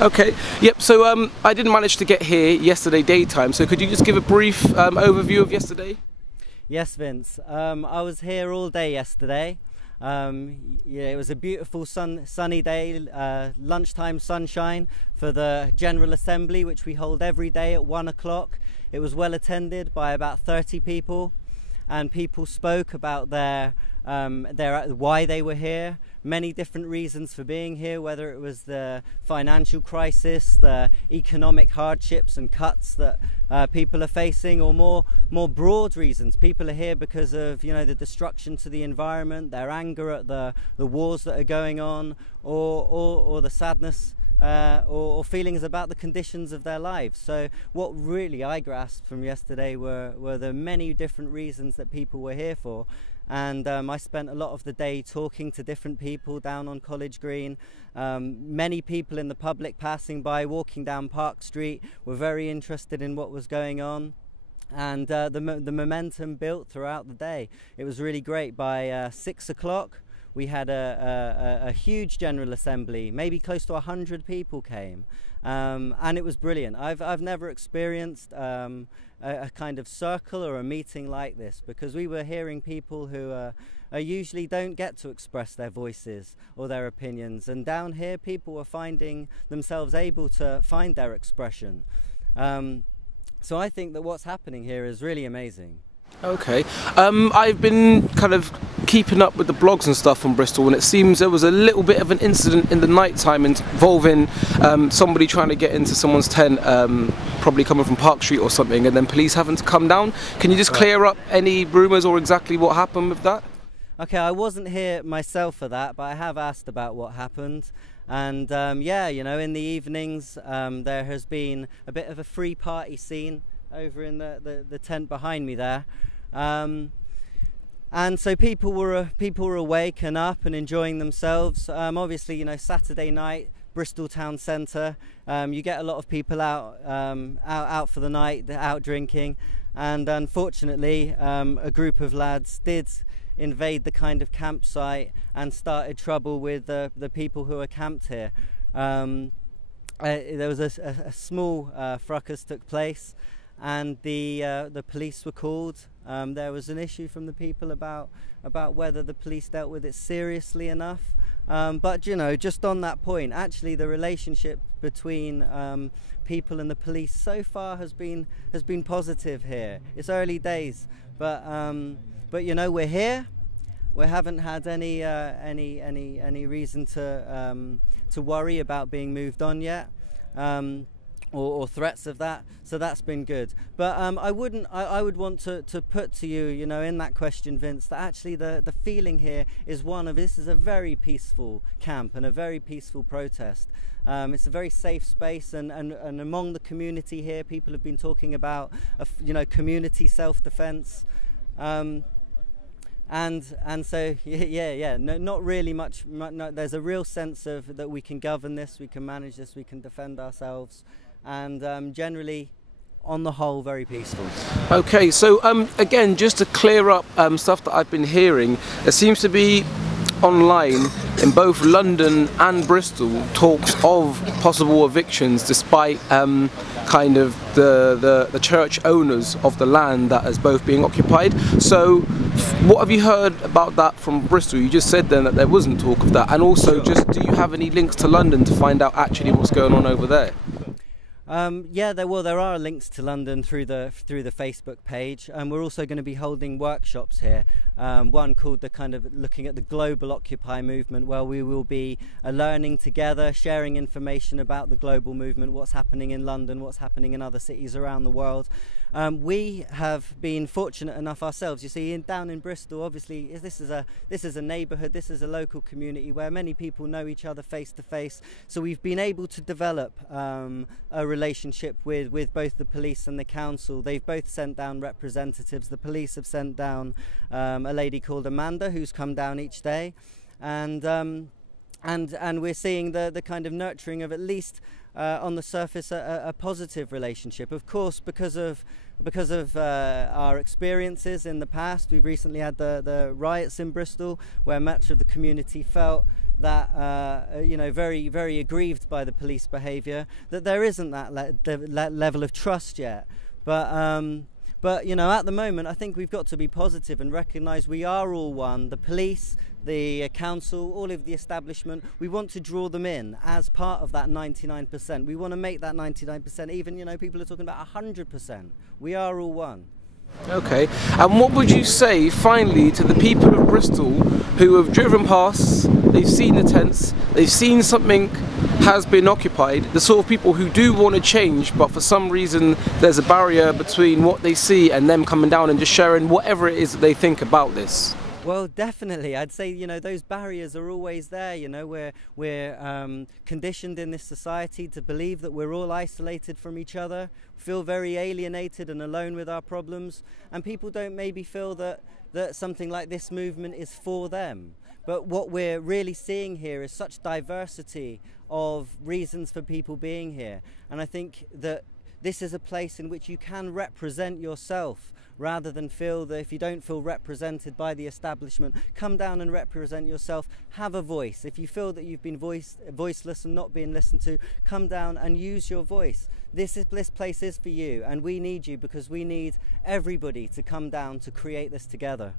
Okay, yep, so I didn't manage to get here yesterday daytime, so could you just give a brief overview of yesterday? Yes, Vince. I was here all day yesterday. Yeah, it was a beautiful sunny day, lunchtime sunshine for the General Assembly, which we hold every day at 1 o'clock. It was well attended by about 30 people, and people spoke about their why they were here, many different reasons for being here, whether it was the financial crisis, the economic hardships and cuts that people are facing, or more broad reasons. People are here because of, you know, the destruction to the environment, their anger at the wars that are going on, or the sadness or feelings about the conditions of their lives. So what really I grasped from yesterday were the many different reasons that people were here for. And I spent a lot of the day talking to different people down on College Green. Many people in the public passing by, walking down Park Street, were very interested in what was going on. And the momentum built throughout the day. It was really great. By 6 o'clock, we had a huge General Assembly. Maybe close to 100 people came. And it was brilliant. I've never experienced a kind of circle or a meeting like this, because we were hearing people who usually don't get to express their voices or their opinions, and down here people were finding themselves able to find their expression. So I think that what's happening here is really amazing. Okay, I've been kind of keeping up with the blogs and stuff from Bristol, and it seems there was a little bit of an incident in the night time involving somebody trying to get into someone's tent, probably coming from Park Street or something, and then police having to come down. Can you just clear up any rumours or exactly what happened with that? Okay, I wasn't here myself for that, but I have asked about what happened. And yeah, you know, in the evenings there has been a bit of a free party scene over in the tent behind me there. And so people were awake and up and enjoying themselves. Obviously, you know, Saturday night, Bristol town centre, you get a lot of people out for the night, out drinking, and unfortunately a group of lads did invade the kind of campsite and started trouble with the people who are camped here. There was a small fracas took place, and the police were called. There was an issue from the people about whether the police dealt with it seriously enough. But you know, just on that point, actually the relationship between people and the police so far has been positive here. It's early days, but you know, we're here. We haven't had any reason to worry about being moved on yet. Or threats of that, so that's been good. But I would want to put to you, you know, in that question, Vince, that actually the feeling here is one of, this is a very peaceful camp and a very peaceful protest. It's a very safe space, and among the community here, people have been talking about, you know, community self-defense. And so yeah, no, not really much. No, there's a real sense of that we can govern this, we can manage this, we can defend ourselves. And generally, on the whole, very peaceful. Okay, so again, just to clear up stuff that I've been hearing, there seems to be online in both London and Bristol talks of possible evictions, despite kind of the church owners of the land that is both being occupied. So what have you heard about that from Bristol? You just said then that there wasn't talk of that, and also just, do you have any links to London to find out actually what's going on over there? Yeah, there are links to London through the Facebook page, and we're also going to be holding workshops here. One called the kind of looking at the global Occupy movement, where we will be learning together, sharing information about the global movement, what's happening in London, what's happening in other cities around the world. We have been fortunate enough ourselves, you see, down in Bristol, obviously this is a neighbourhood, this is a local community where many people know each other face to face, so we've been able to develop a relationship with both the police and the council. They've both sent down representatives. The police have sent down a lady called Amanda, who's come down each day, and we're seeing the kind of nurturing of, at least on the surface, a positive relationship. Of course, because of our experiences in the past, we've recently had the riots in Bristol, where much of the community felt that you know, very aggrieved by the police behaviour, that there isn't that level of trust yet. But you know, at the moment, I think we've got to be positive and recognise we are all one. The police, the council, all of the establishment, we want to draw them in as part of that 99%. We want to make that 99%, even, you know, people are talking about 100%. We are all one. Okay, and what would you say finally to the people of Bristol who have driven past, they've seen the tents, they've seen something has been occupied, the sort of people who do want to change, but for some reason there's a barrier between what they see and them coming down and just sharing whatever it is that they think about this? Well, definitely. I'd say, you know, those barriers are always there. You know, we're conditioned in this society to believe that we're all isolated from each other, feel very alienated and alone with our problems, and people don't maybe feel that something like this movement is for them. But what we're really seeing here is such diversity of reasons for people being here, and I think that this is a place in which you can represent yourself, rather than feel that if you don't feel represented by the establishment, come down and represent yourself, have a voice. If you feel that you've been voiceless and not being listened to, come down and use your voice. This place is for you, and we need you, because we need everybody to come down to create this together.